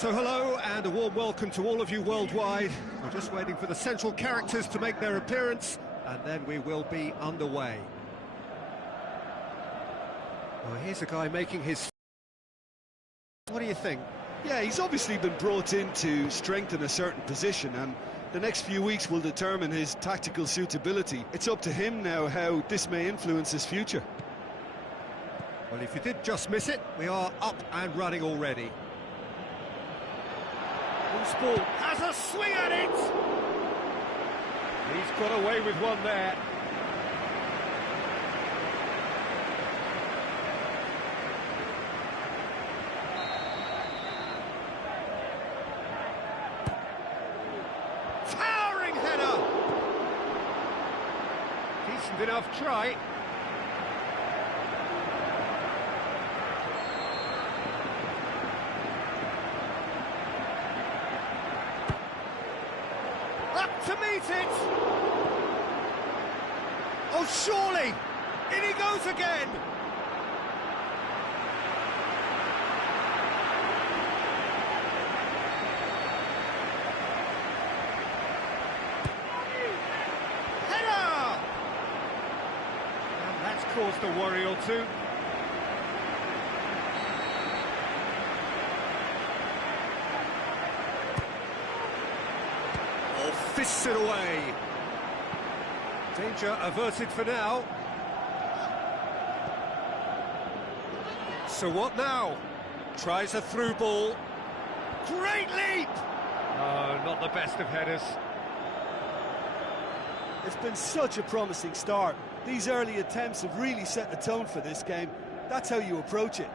So hello and a warm welcome to all of you worldwide. We're just waiting for the central characters to make their appearance and then we will be underway. Well, here's a guy making his... What do you think? Yeah, he's obviously been brought in to strengthen a certain position, and the next few weeks will determine his tactical suitability. It's up to him now how this may influence his future. Well, if you did just miss it, we are up and running already. Loose ball, has a swing at it! He's got away with one there. Towering header! Decent enough try. Up to meet it! Oh, surely! In he goes again! Header! And that's caused a worry or two. Fists it away. Danger averted for now. So what now? Tries a through ball. Great leap! Oh, not the best of headers. It's been such a promising start. These early attempts have really set the tone for this game. That's how you approach it.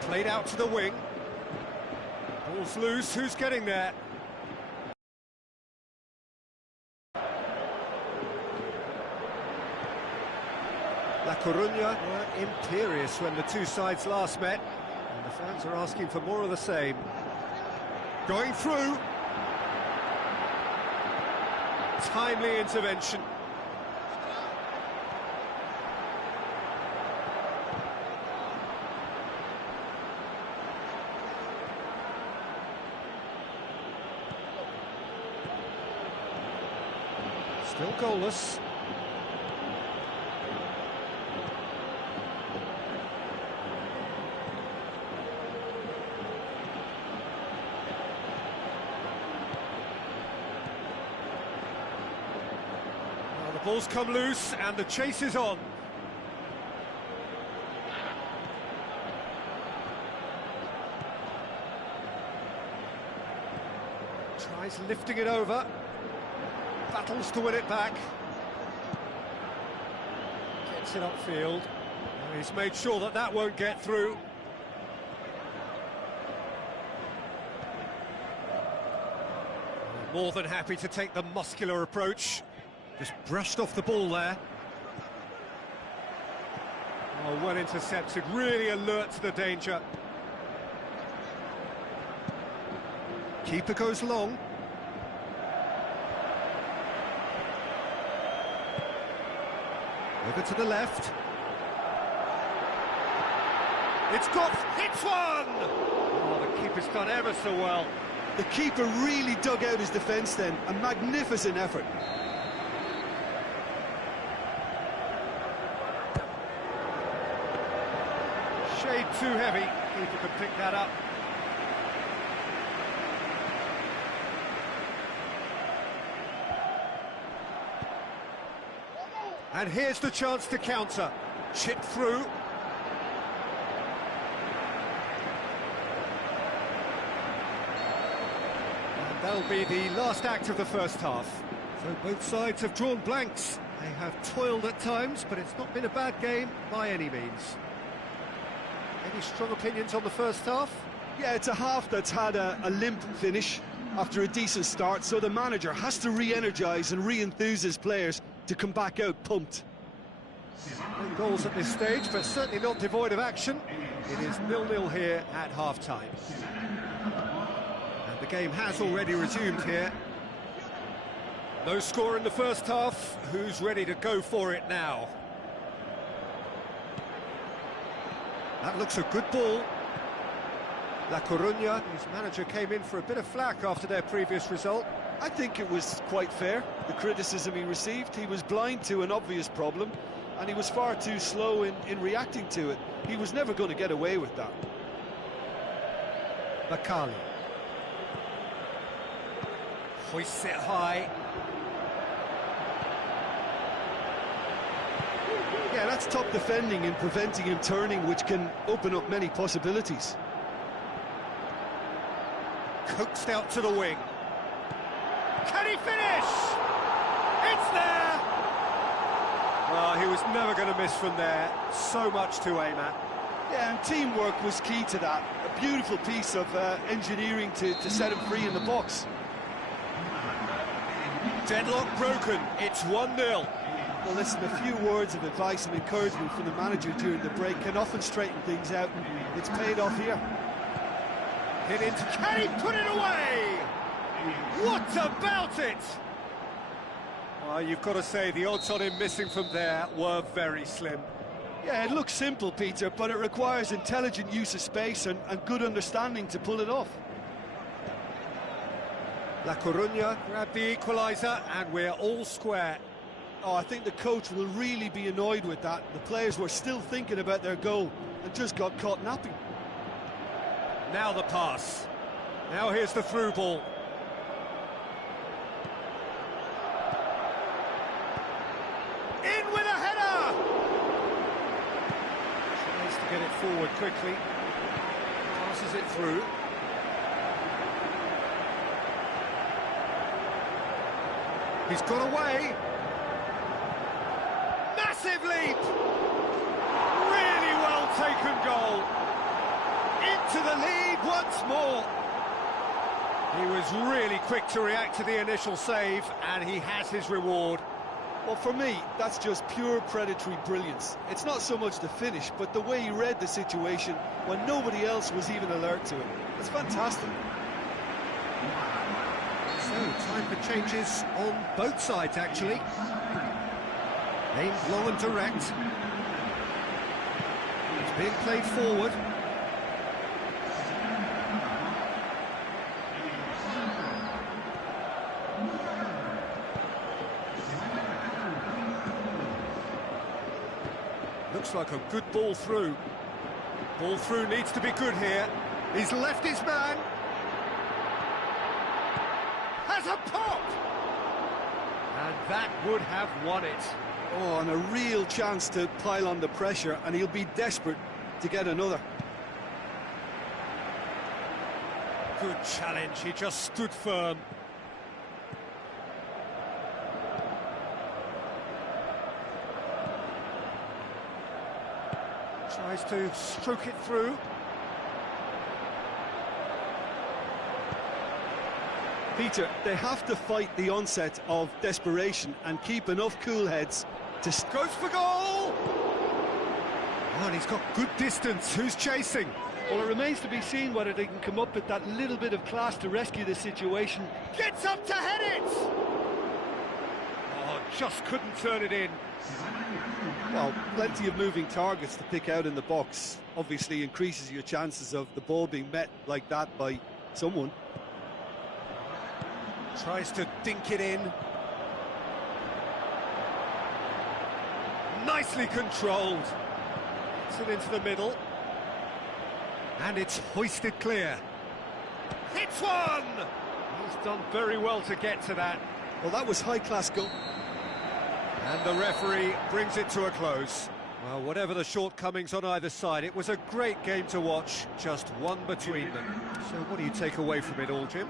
Played out to the wing. Ball's loose, who's getting there? La Coruña were imperious when the two sides last met, and the fans are asking for more of the same. Going through. Timely intervention. Still goalless. Well, the ball's come loose and the chase is on. Tries lifting it over. Battles to win it back. Gets it upfield. He's made sure that that won't get through. More than happy to take the muscular approach. Just brushed off the ball there. Oh, well intercepted, really alert to the danger. Keeper goes long. Over to the left. It's one! Oh, the keeper's done ever so well. The keeper really dug out his defence then. A magnificent effort. Shade too heavy. Keeper could pick that up. And here's the chance to counter. Chip through. And that'll be the last act of the first half. So both sides have drawn blanks. They have toiled at times, but it's not been a bad game by any means. Any strong opinions on the first half? Yeah, it's a half that's had a limp finish after a decent start, so the manager has to re-energise and re-enthuse his players to come back out pumped. No goals at this stage, but certainly not devoid of action. It is 0-0 here at half-time. And the game has already resumed here. No score in the first half. Who's ready to go for it now? That looks a good ball. La Coruña, his manager, came in for a bit of flack after their previous result. I think it was quite fair, the criticism he received. He was blind to an obvious problem, and he was far too slow in reacting to it. He was never going to get away with that. Bakali. Hoists it high. Yeah, that's top defending and preventing him turning, which can open up many possibilities. Coaxed out to the wing. Can he finish? It's there! Well, he was never going to miss from there. So much to aim at. Yeah, and teamwork was key to that. A beautiful piece of engineering to set him free in the box. Deadlock broken. It's 1-0. Well, listen, a few words of advice and encouragement from the manager during the break can often straighten things out. It's paid off here. Hit into... Can he put it away? What about it? Well, you've got to say the odds on him missing from there were very slim. Yeah, it looks simple, Peter, but it requires intelligent use of space and good understanding to pull it off. La Coruña grabbed the equaliser, and we're all square. Oh, I think the coach will really be annoyed with that. The players were still thinking about their goal and just got caught napping. Now the pass. Now here's the through ball. In with a header! Tries to get it forward quickly. Passes it through. He's got away. Massive leap! Really well taken goal. Into the lead once more. He was really quick to react to the initial save, and he has his reward. Well, for me, that's just pure predatory brilliance. It's not so much the finish, but the way he read the situation when nobody else was even alert to it. It's fantastic. So, time for changes on both sides, actually. Aimed long and direct. It's being played forward. Looks like a good ball through. Ball through needs to be good here. He's left his man. Has a pop! And that would have won it. Oh, and a real chance to pile on the pressure, and he'll be desperate to get another. Good challenge, he just stood firm. Tries to stroke it through. Peter, they have to fight the onset of desperation and keep enough cool heads to... Goes for goal! Oh, and he's got good distance. Who's chasing? Well, it remains to be seen whether they can come up with that little bit of class to rescue the situation. Gets up to head it! Oh, just couldn't turn it in. Well, plenty of moving targets to pick out in the box. Obviously increases your chances of the ball being met like that by someone. Tries to dink it in. Nicely controlled. Gets it into the middle. And it's hoisted clear. Hits one! He's done very well to get to that. Well, that was high-class goal. And the referee brings it to a close. Well, whatever the shortcomings on either side, it was a great game to watch, just one between them. So what do you take away from it all, Jim?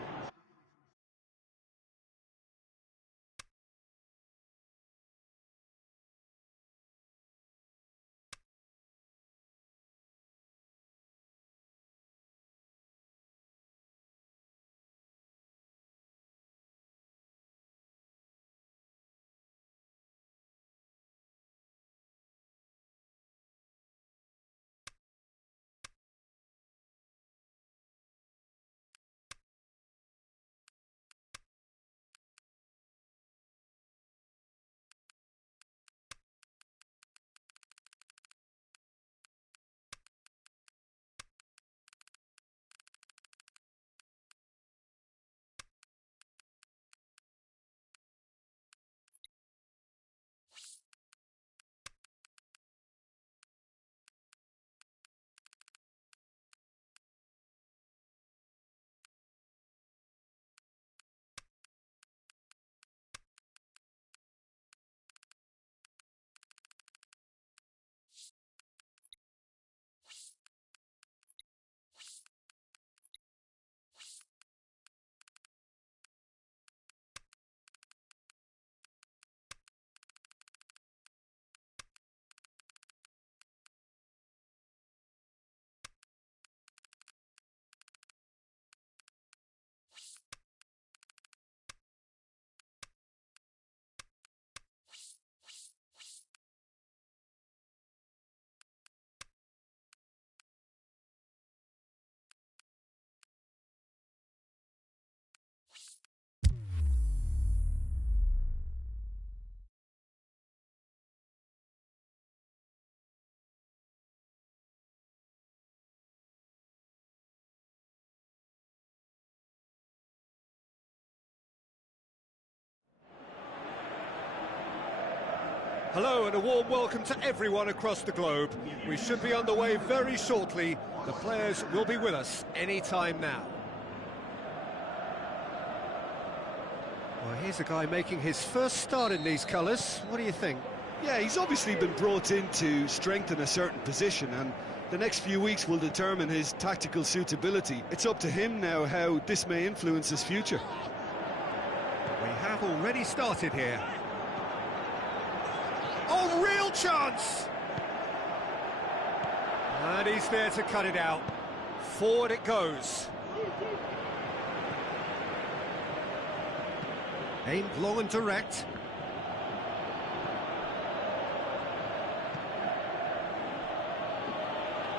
Hello and a warm welcome to everyone across the globe. We should be underway very shortly. The players will be with us any time now. Well, here's a guy making his first start in these colours. What do you think? Yeah, he's obviously been brought in to strengthen a certain position, and the next few weeks will determine his tactical suitability. It's up to him now how this may influence his future. We have already started here. Oh, real chance! And he's there to cut it out. Forward it goes. Aimed long and direct.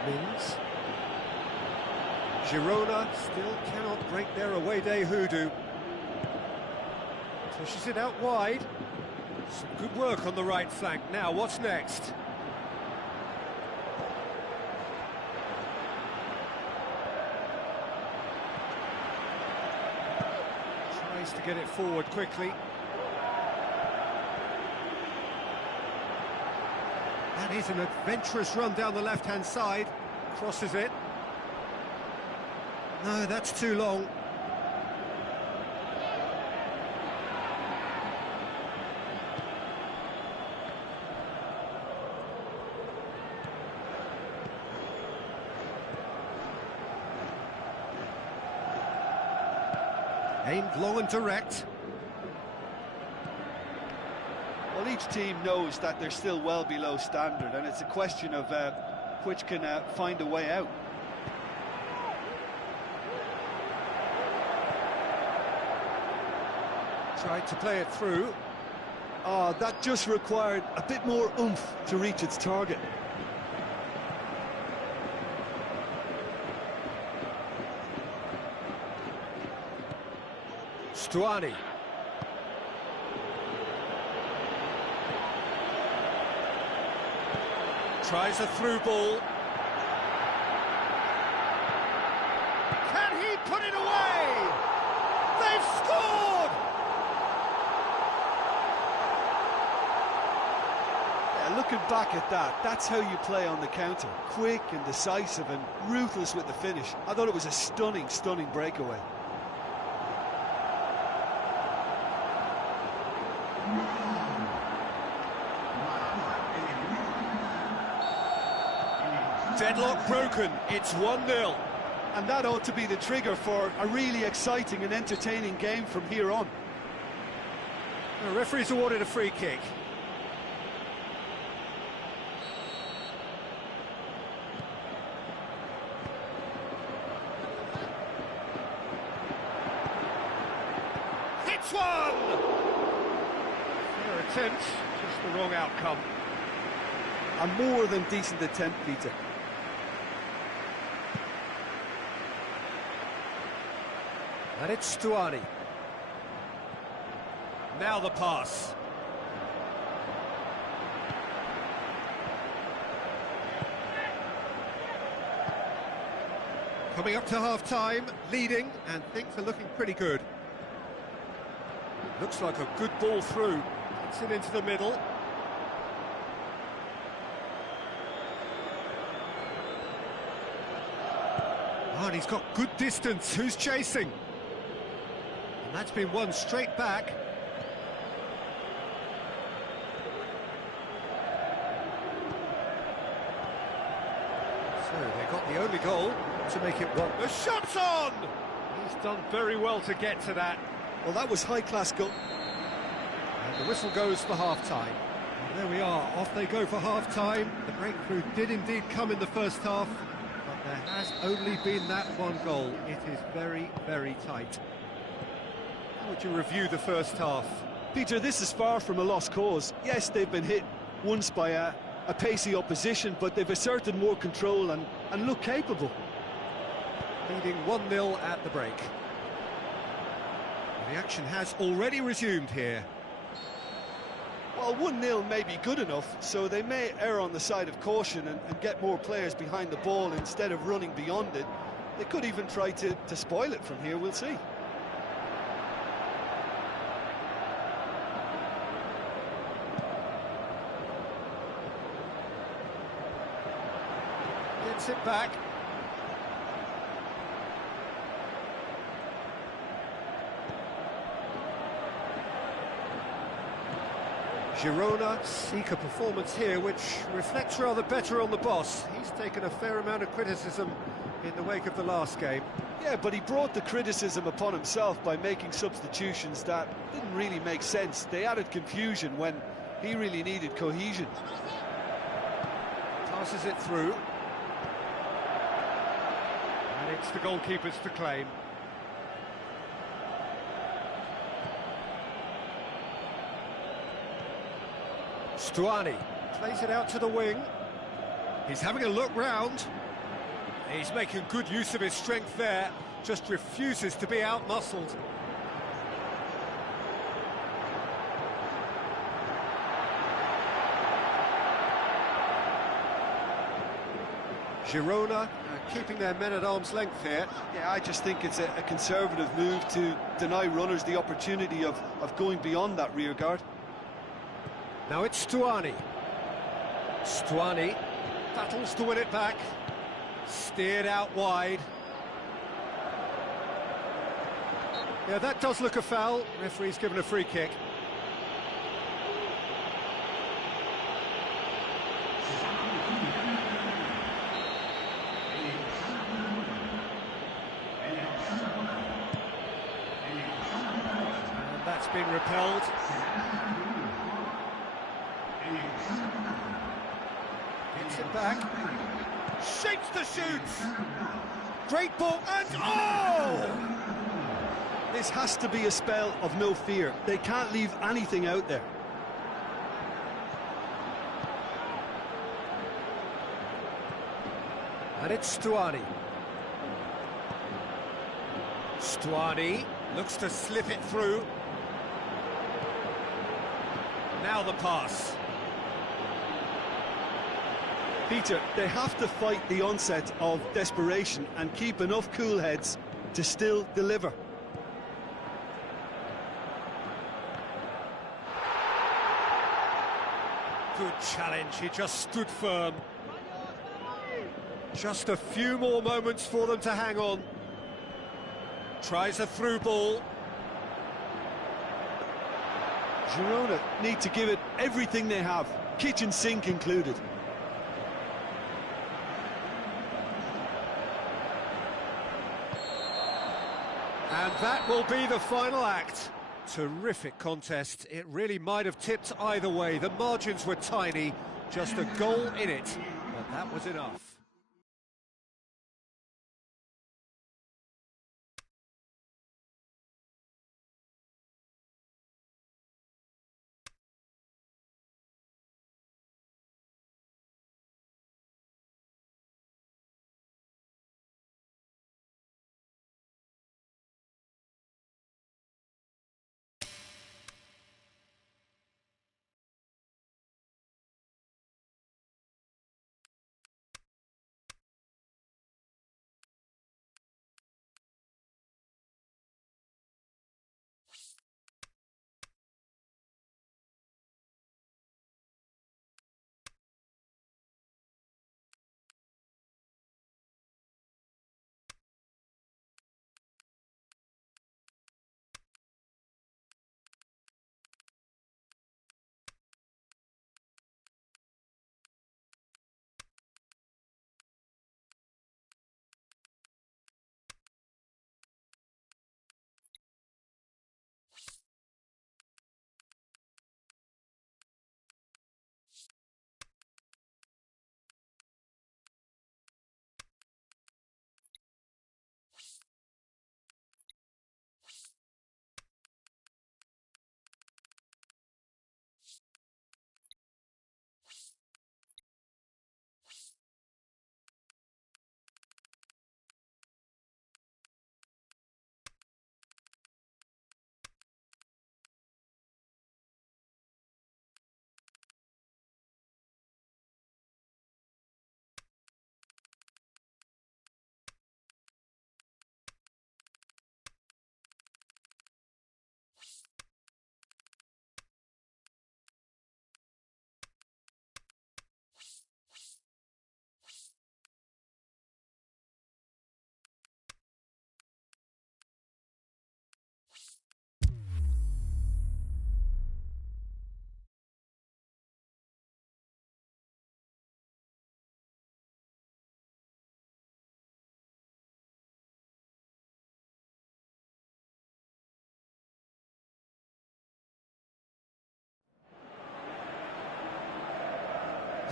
Mins. Girona still cannot break their away day hoodoo. Pushes it out wide. Some good work on the right flank. Now, what's next? Tries to get it forward quickly. That is an adventurous run down the left-hand side. Crosses it. No, that's too long. Aimed long and direct. Well, each team knows that they're still well below standard, and it's a question of which can find a way out. Tried to play it through. Oh, that just required a bit more oomph to reach its target. Stuani. Tries a through ball. Can he put it away? They've scored! Yeah, looking back at that, that's how you play on the counter. Quick and decisive and ruthless with the finish. I thought it was a stunning, stunning breakaway. Deadlock broken, it's 1-0. And that ought to be the trigger for a really exciting and entertaining game from here on. The referee's awarded a free kick. Hits one! Fair attempt, just the wrong outcome. A more than decent attempt, Peter. And it's Stuani. Now the pass. Coming up to half-time, leading, and things are looking pretty good. Looks like a good ball through. Gets it into the middle. Oh, and he's got good distance. Who's chasing? And that's been won straight back. So they got the only goal to make it one. The shot's on! He's done very well to get to that. Well, that was high-class goal. And the whistle goes for half-time. And there we are, off they go for half-time. The breakthrough did indeed come in the first half, but there has only been that one goal. It is very, very tight. How would you review the first half? Peter, this is far from a lost cause. Yes, they've been hit once by a pacey opposition, but they've asserted more control and look capable. Leading 1-0 at the break. The action has already resumed here. Well, 1-0 may be good enough, so they may err on the side of caution and get more players behind the ball instead of running beyond it. They could even try to spoil it from here, we'll see. Gets it back. Girona seek a performance here which reflects rather better on the boss. He's taken a fair amount of criticism in the wake of the last game. Yeah, but he brought the criticism upon himself by making substitutions that didn't really make sense. They added confusion when he really needed cohesion. Passes it through. And it's the goalkeepers to claim. Stuani plays it out to the wing. He's having a look round. He's making good use of his strength there, just refuses to be out-muscled. Girona keeping their men at arm's length here. Yeah, I just think it's a conservative move to deny runners the opportunity of going beyond that rear guard. Now it's Stuani. Stuani battles to win it back. Steered out wide. Yeah, that does look a foul. Referee's given a free kick. And that's been repelled. Gets it back. Shapes to shoot. Great ball and oh! This has to be a spell of no fear. They can't leave anything out there. And it's Stuani. Stuani looks to slip it through. Now the pass. Peter, they have to fight the onset of desperation and keep enough cool heads to still deliver. Good challenge, he just stood firm. Just a few more moments for them to hang on. Tries a through ball. Girona need to give it everything they have, kitchen sink included. And that will be the final act. Terrific contest. It really might have tipped either way. The margins were tiny, just a goal in it, but that was enough.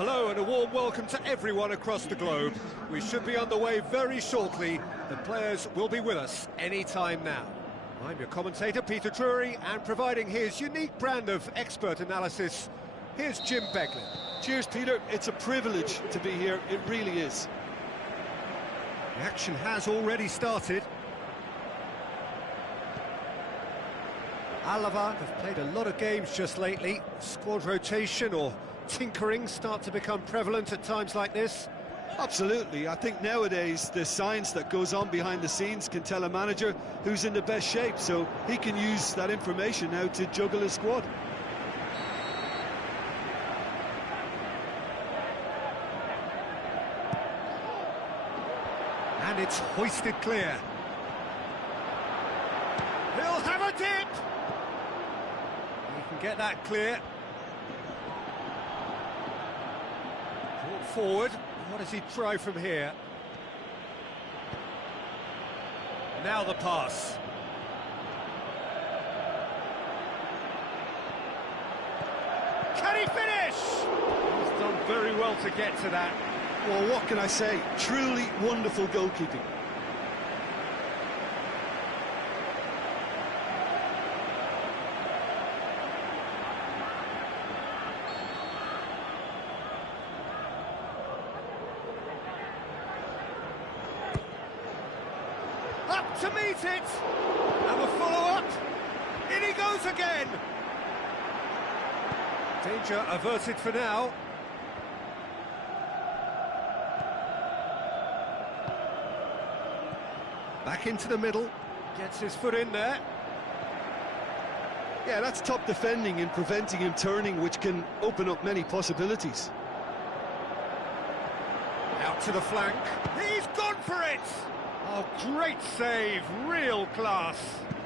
Hello and a warm welcome to everyone across the globe. We should be underway very shortly. The players will be with us any time now. I'm your commentator, Peter Drury, and providing his unique brand of expert analysis, here's Jim Beglin. Cheers, Peter. It's a privilege to be here. It really is. The action has already started. Alava have played a lot of games just lately. Squad rotation or tinkering start to become prevalent at times like this. Absolutely. I think nowadays the science that goes on behind the scenes can tell a manager who's in the best shape, so he can use that information now to juggle his squad. And it's hoisted clear. He'll have a dip! He can get that clear. Brought forward. What does he try from here? Now the pass. Can he finish? He's done very well to get to that. Well, what can I say? Truly wonderful goalkeeping. Up to meet it! And the follow-up! In he goes again! Danger averted for now. Back into the middle, gets his foot in there. Yeah, that's top defending and preventing him turning, which can open up many possibilities. Out to the flank. He's gone for it! Oh, great save, real class.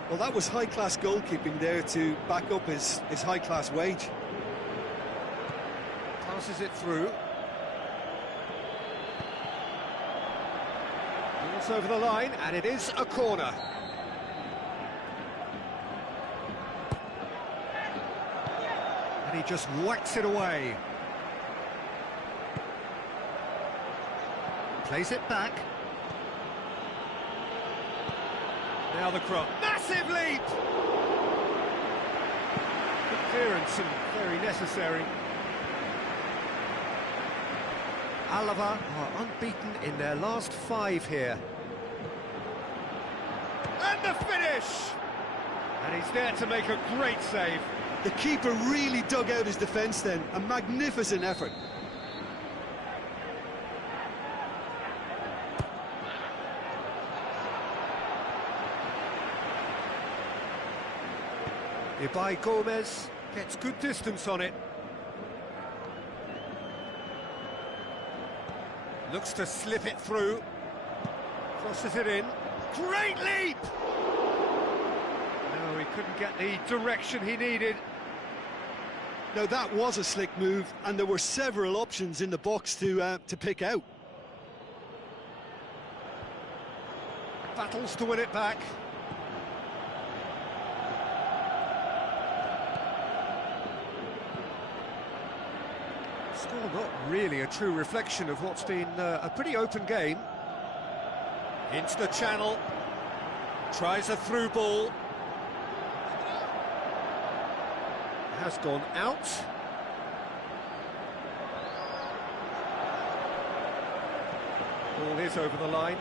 Well, that was high-class goalkeeping there to back up his high-class wage. Passes it through. Ball's over the line, and it is a corner. And he just whacks it away. Plays it back. Now the cross. Massive leap! Good clearance and very necessary. Alava are unbeaten in their last 5 here. And the finish! And he's there to make a great save. The keeper really dug out his defence then. A magnificent effort. Ibai Gomez gets good distance on it. Looks to slip it through. Crosses it in. Great leap! No, he couldn't get the direction he needed. Now, that was a slick move, and there were several options in the box to pick out. Battles to win it back. Score not really a true reflection of what's been a pretty open game. Into the channel. Tries a through ball. Has gone out. Ball is over the line.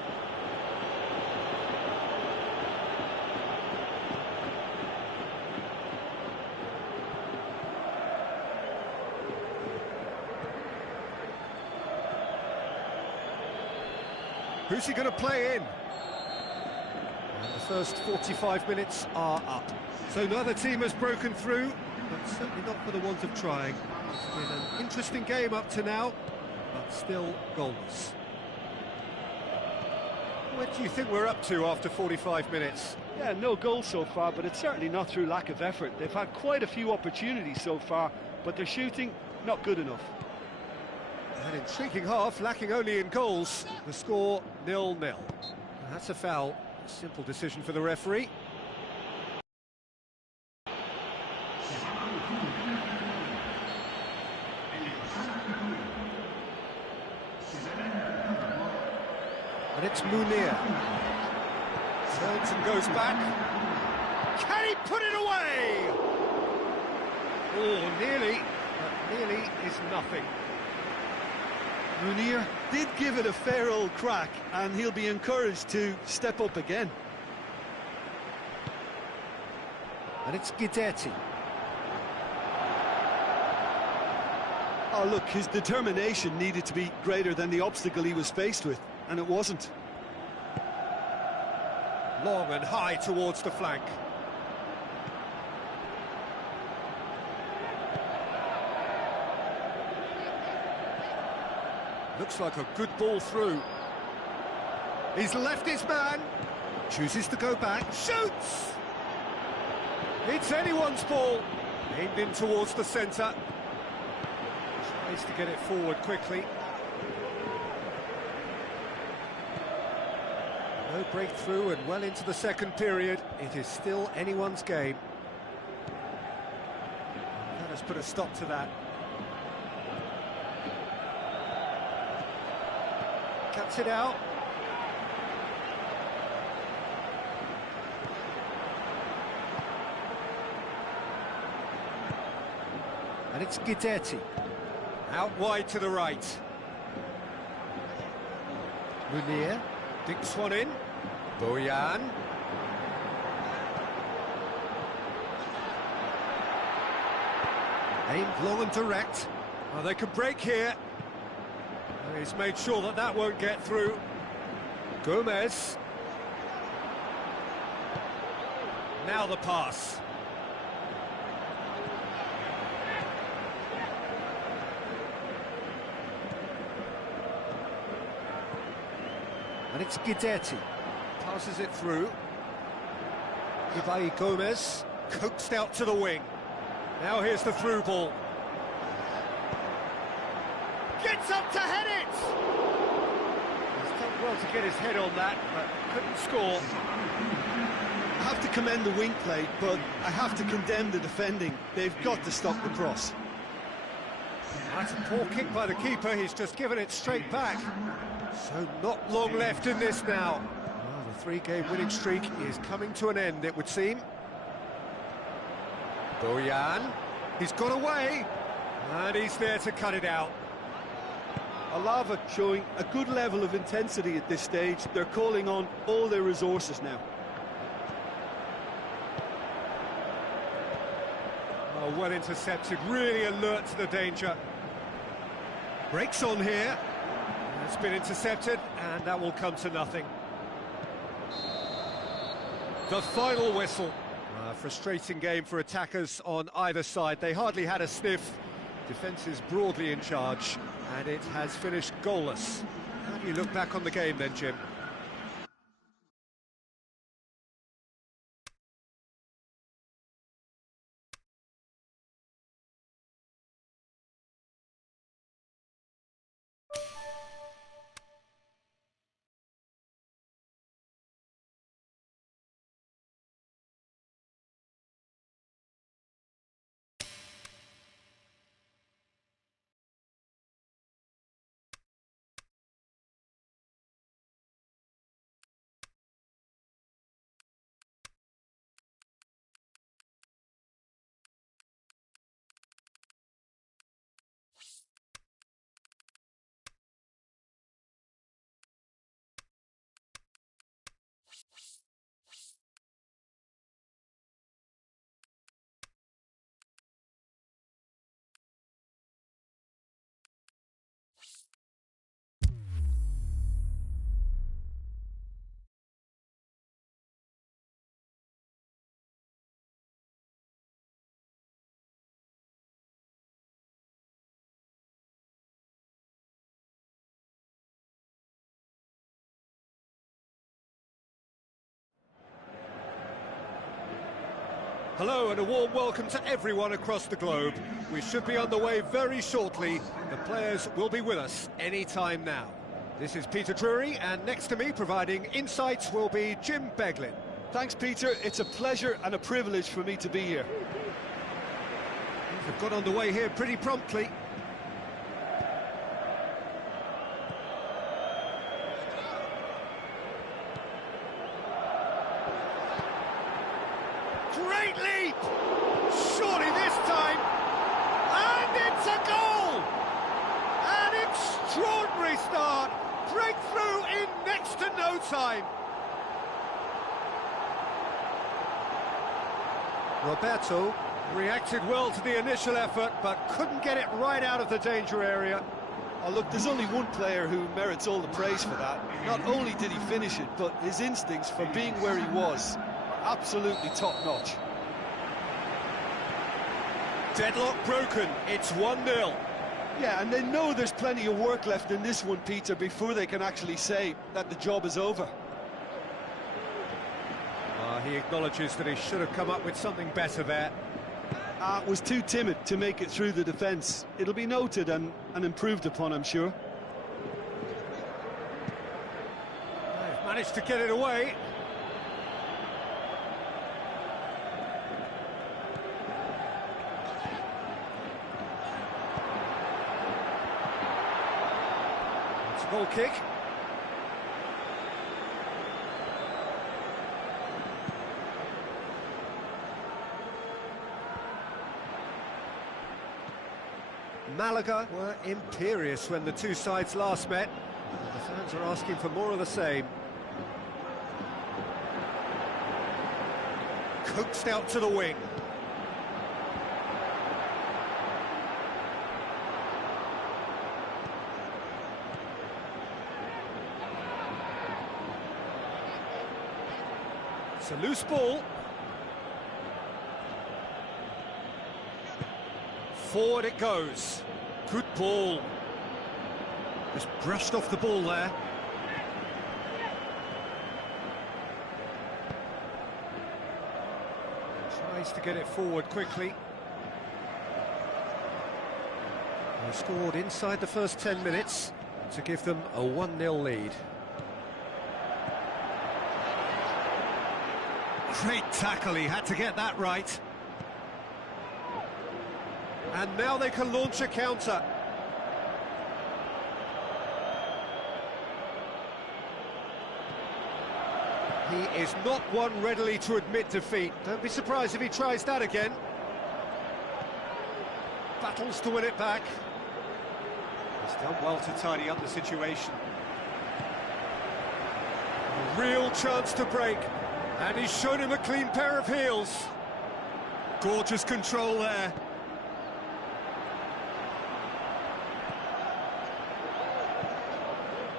Who's he going to play in? And the first 45 minutes are up. So neither team has broken through, but certainly not for the want of trying. It's been an interesting game up to now, but still goalless. What do you think we're up to after 45 minutes? Yeah, no goals so far, but it's certainly not through lack of effort. They've had quite a few opportunities so far, but their shooting, not good enough. An intriguing half, lacking only in goals. The score 0-0. That's a foul. A simple decision for the referee. And it's Munir. Turns and goes back. Can he put it away? Oh, nearly, but nearly is nothing. Munir did give it a fair old crack, and he'll be encouraged to step up again. And it's Guidetti. Oh, look, his determination needed to be greater than the obstacle he was faced with, and it wasn't. Long and high towards the flank. Looks like a good ball through. He's left his man. Chooses to go back. Shoots! It's anyone's ball. Aimed in towards the centre. Tries to get it forward quickly. No breakthrough and well into the second period. It is still anyone's game. Let us put a stop to that. Cuts it out. And it's Guidetti. Out wide to the right. Munir dinks one in. Bojan. Aimed long and direct. Oh, they can break here. Oh, he's made sure that that won't get through. Gomez. Now the pass. And it's Guidetti. Passes it through. Ibai Gomez. Coaxed out to the wing. Now here's the through ball. Gets up to head it! He's done well to get his head on that, but couldn't score. I have to commend the wing play, but I have to condemn the defending. They've got to stop the cross. That's a poor kick by the keeper. He's just given it straight back. So not long left in this now. Well, the three-game winning streak is coming to an end, it would seem. Bojan. He's got away. And he's there to cut it out. Alava showing a good level of intensity at this stage. They're calling on all their resources now. Oh, well intercepted, really alert to the danger. Breaks on here. It's been intercepted, and that will come to nothing. The final whistle. A frustrating game for attackers on either side. They hardly had a sniff. Defence is broadly in charge, and it has finished goalless. How do you look back on the game then, Jim? Hello and a warm welcome to everyone across the globe. We should be on the way very shortly. The players will be with us any time now. This is Peter Drury, and next to me providing insights will be Jim Beglin. Thanks, Peter. It's a pleasure and a privilege for me to be here. They've got on the way here pretty promptly. great leap! Surely this time, and it's a goal! An extraordinary start, breakthrough in next to no time. Roberto reacted well to the initial effort, but couldn't get it right out of the danger area. Oh, look, there's only one player who merits all the praise for that. Not only did he finish it, but his instincts for being where he was are absolutely top-notch. Deadlock broken, it's 1-0. Yeah, and they know there's plenty of work left in this one, Peter, before they can actually say that the job is over. He acknowledges that he should have come up with something better there. Was too timid to make it through the defence. It'll be noted and improved upon, I'm sure. They've managed to get it away. It's a goal kick. Malaga were imperious when the two sides last met, and the fans are asking for more of the same. Coaxed out to the wing. It's a loose ball. Forward it goes. Good ball. Just brushed off the ball there. Tries to get it forward quickly. They scored inside the first 10 minutes to give them a 1-0 lead. Great tackle, he had to get that right. And now they can launch a counter. He is not one readily to admit defeat. Don't be surprised if he tries that again. Battles to win it back. He's done well to tidy up the situation. A real chance to break. And he's shown him a clean pair of heels. Gorgeous control there.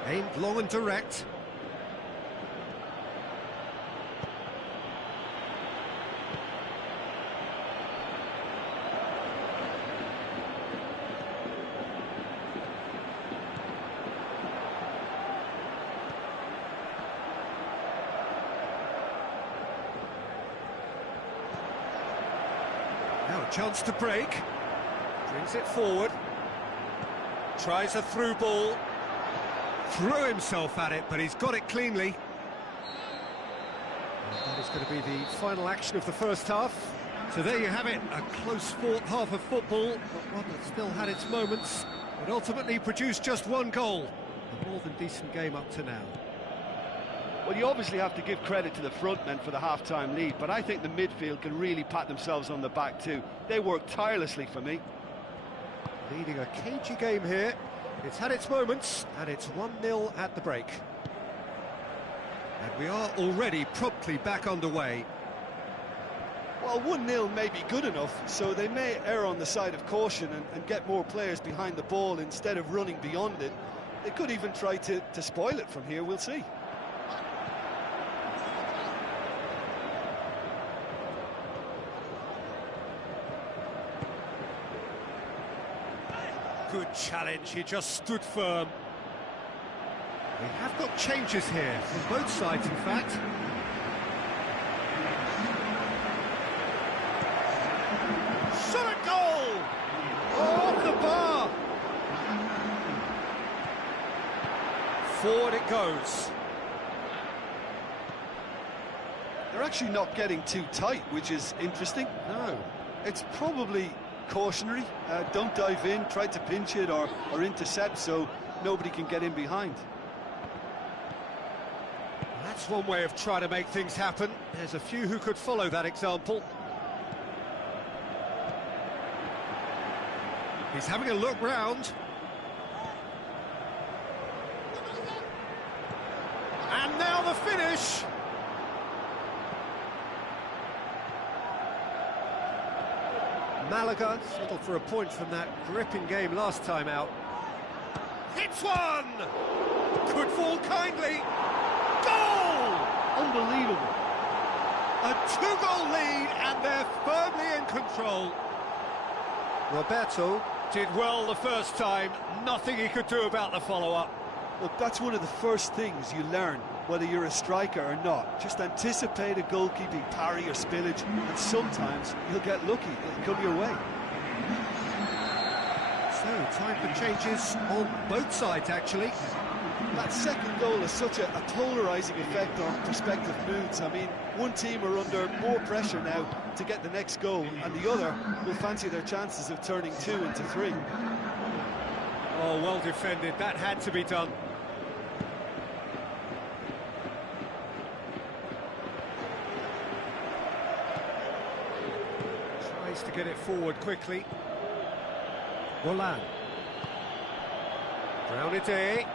Aimed long and direct. Now a chance to break. Brings it forward. Tries a through ball. Threw himself at it, but he's got it cleanly. And that is going to be the final action of the first half. So there you have it, a close-fought half of football, but one that still had its moments, but ultimately produced just one goal. A more than decent game up to now. Well, you obviously have to give credit to the front men for the half-time lead, but I think the midfield can really pat themselves on the back too. They worked tirelessly for me. Leading a cagey game here. It's had its moments, and it's 1-0 at the break. And we are already promptly back underway. Well, 1-0 may be good enough, so they may err on the side of caution and get more players behind the ball instead of running beyond it. They could even try to spoil it from here, we'll see. Good challenge, he just stood firm. We have got changes here, from both sides in fact. Shot a goal! Oh, off the bar! Forward it goes. They're actually not getting too tight, which is interesting. No. It's probably cautionary. Don't dive in, try to pinch it or intercept so nobody can get in behind. That's one way of trying to make things happen. There's a few who could follow that example. He's having a look round. And now the finish! Malaga settled for a point from that gripping game last time out. Hits one! Could fall kindly. Goal! Unbelievable. A two-goal lead, and they're firmly in control. Roberto did well the first time. Nothing he could do about the follow-up. Look, that's one of the first things you learn, whether you're a striker or not. Just anticipate a goalkeeping parry or spillage, and sometimes you'll get lucky. It'll come your way. So, time for changes on both sides, actually. That second goal has such a polarising effect on prospective moods. I mean, one team are under more pressure now to get the next goal, and the other will fancy their chances of turning 2 into 3. Oh, well defended. That had to be done. Tries to get it forward quickly. Roland. Brownidee.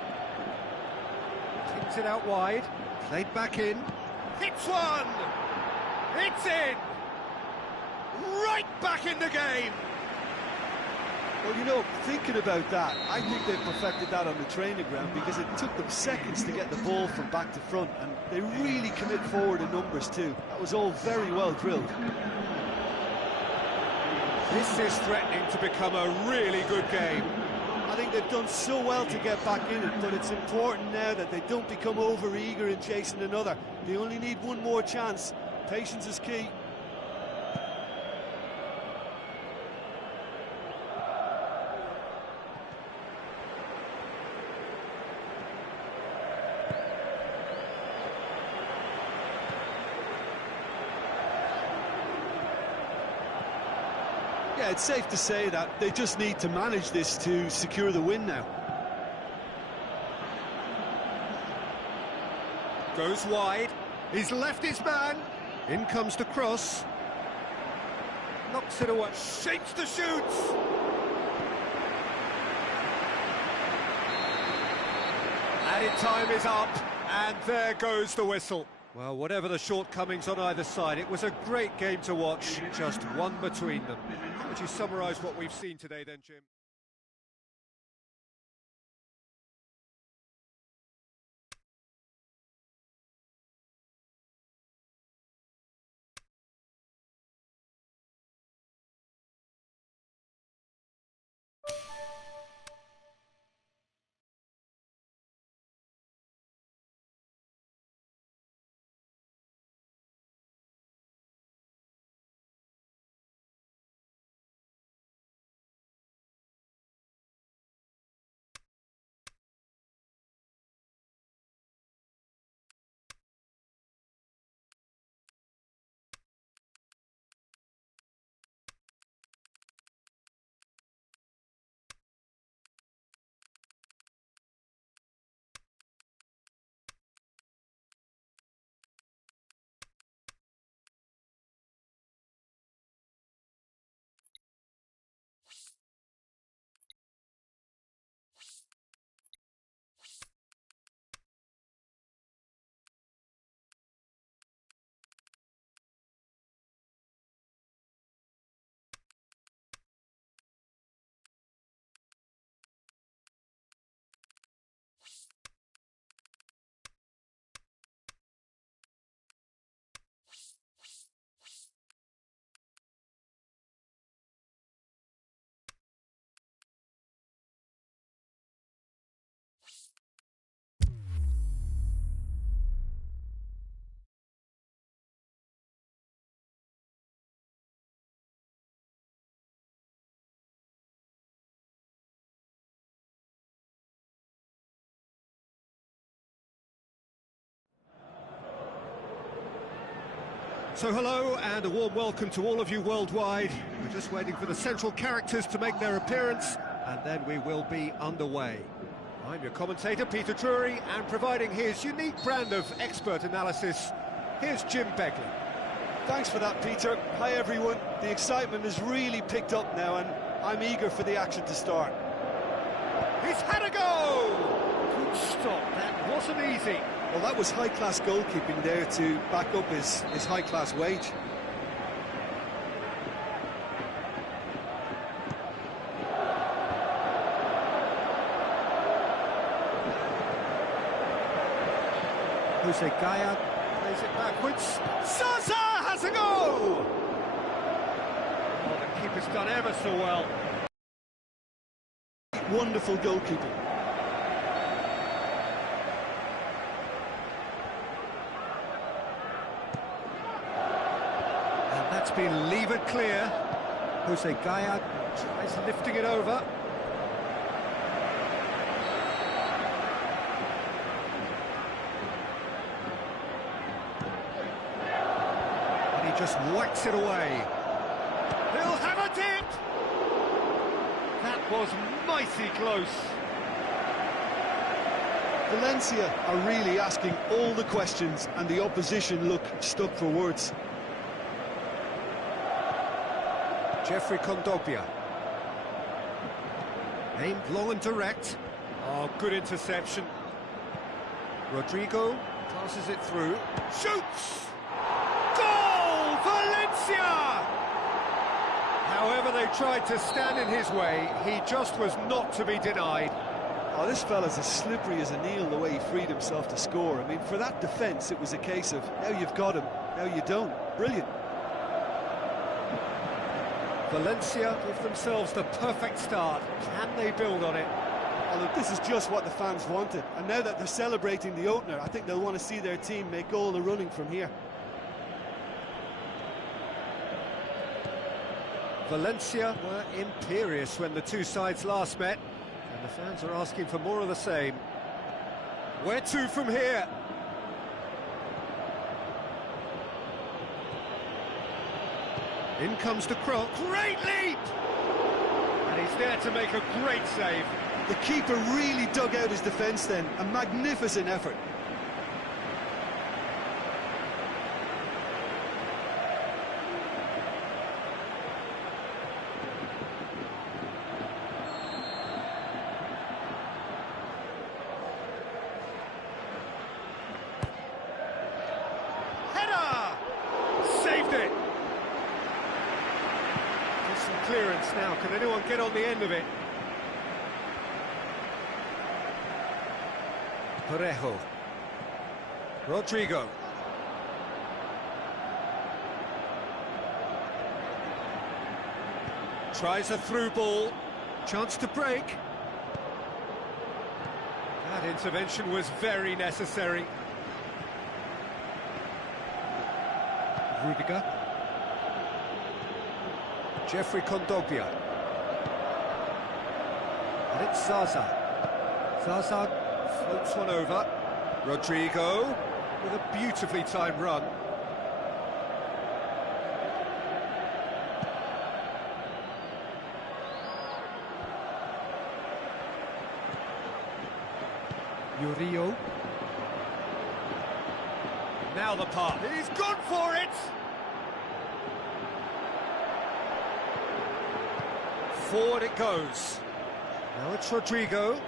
Kicks it out wide. Played back in. Hits one! It's in! Right back in the game! Well, you know, thinking about that, I think they've perfected that on the training ground because it took them seconds to get the ball from back to front, and they really commit forward in numbers too. That was all very well drilled. This is threatening to become a really good game. I think they've done so well to get back in it, but it's important now that they don't become over-eager in chasing another. They only need one more chance. Patience is key. Yeah, it's safe to say that they just need to manage this to secure the win now. Goes wide. He's left his man. In comes the cross. Knocks it away. Shapes the shoots. Added time is up. And there goes the whistle. Well, whatever the shortcomings on either side, it was a great game to watch, just one between them. How would you summarise what we've seen today then, Jim? So hello and a warm welcome to all of you worldwide. We're just waiting for the central characters to make their appearance and then we will be underway. I'm your commentator, Peter Drury, and providing his unique brand of expert analysis, here's Jim Begley. Thanks for that, Peter. Hi, everyone. The excitement has really picked up now, and I'm eager for the action to start. He's had a go! Good stop, that wasn't easy. Well, that was high-class goalkeeping there to back up his high-class wage. Jose Gaya plays it backwards. Zaza has a go! Oh, the keeper's done ever so well. Wonderful goalkeeping. And that's been levered clear. Jose Gaya tries lifting it over. Just whacks it away. He'll have a dip! That was mighty close. Valencia are really asking all the questions, and the opposition look stuck for words. Jeffrey Kondogbia. Aimed long and direct. Oh, good interception. Rodrigo passes it through. Shoots! Valencia! However they tried to stand in his way, he just was not to be denied. Oh, this fella's as slippery as a eel the way he freed himself to score. I mean, for that defence, it was a case of, now you've got him, now you don't. Brilliant. Valencia give themselves the perfect start. Can they build on it? Oh, look, this is just what the fans wanted. And now that they're celebrating the opener, I think they'll want to see their team make all the running from here. Valencia were imperious when the two sides last met, and the fans are asking for more of the same. Where to from here? In comes the cross. Great leap! And he's there to make a great save. The keeper really dug out his defence then. A magnificent effort. Clearance now, can anyone get on the end of it? Parejo. Rodrigo. Tries a through ball. Chance to break. That intervention was very necessary. Rudiger. Jeffrey Kondogbia. And it's Zaza. Zaza floats one over. Rodrigo with a beautifully timed run. Murillo. Now the pass. He's gone for it! Forward it goes. Now it's Rodrigo.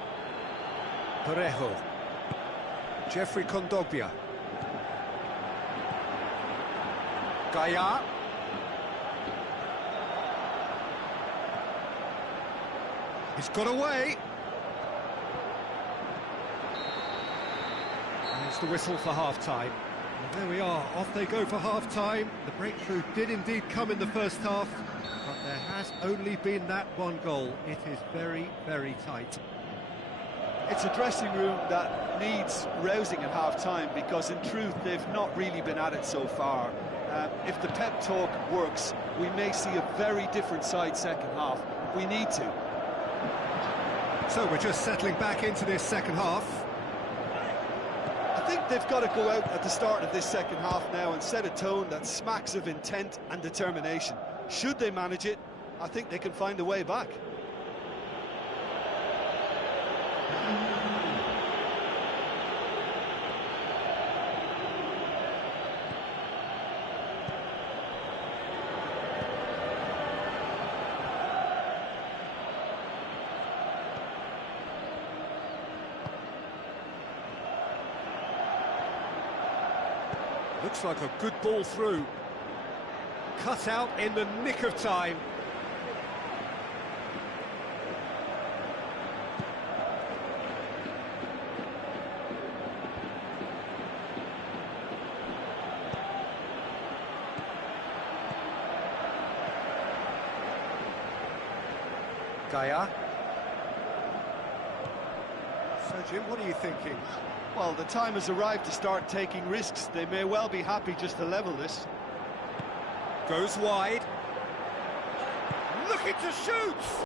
Parejo. Jeffrey Kondogbia. Gaya. He's got away. There's the whistle for half-time. And there we are, off they go for half-time. The breakthrough did indeed come in the first half, but there has only been that one goal. It is very, very tight. It's a dressing room that needs rousing at half-time, because in truth they've not really been at it so far. If the pep talk works, we may see a very different side second half. We need to. So we're just settling back into this second half. I think they've got to go out at the start of this second half now and set a tone that smacks of intent and determination. Should they manage it, I think they can find a way back. Looks like a good ball through. Cut out in the nick of time. Gaia. So, Jim, what are you thinking? Well, the time has arrived to start taking risks. They may well be happy just to level this. Goes wide. Looking to shoot!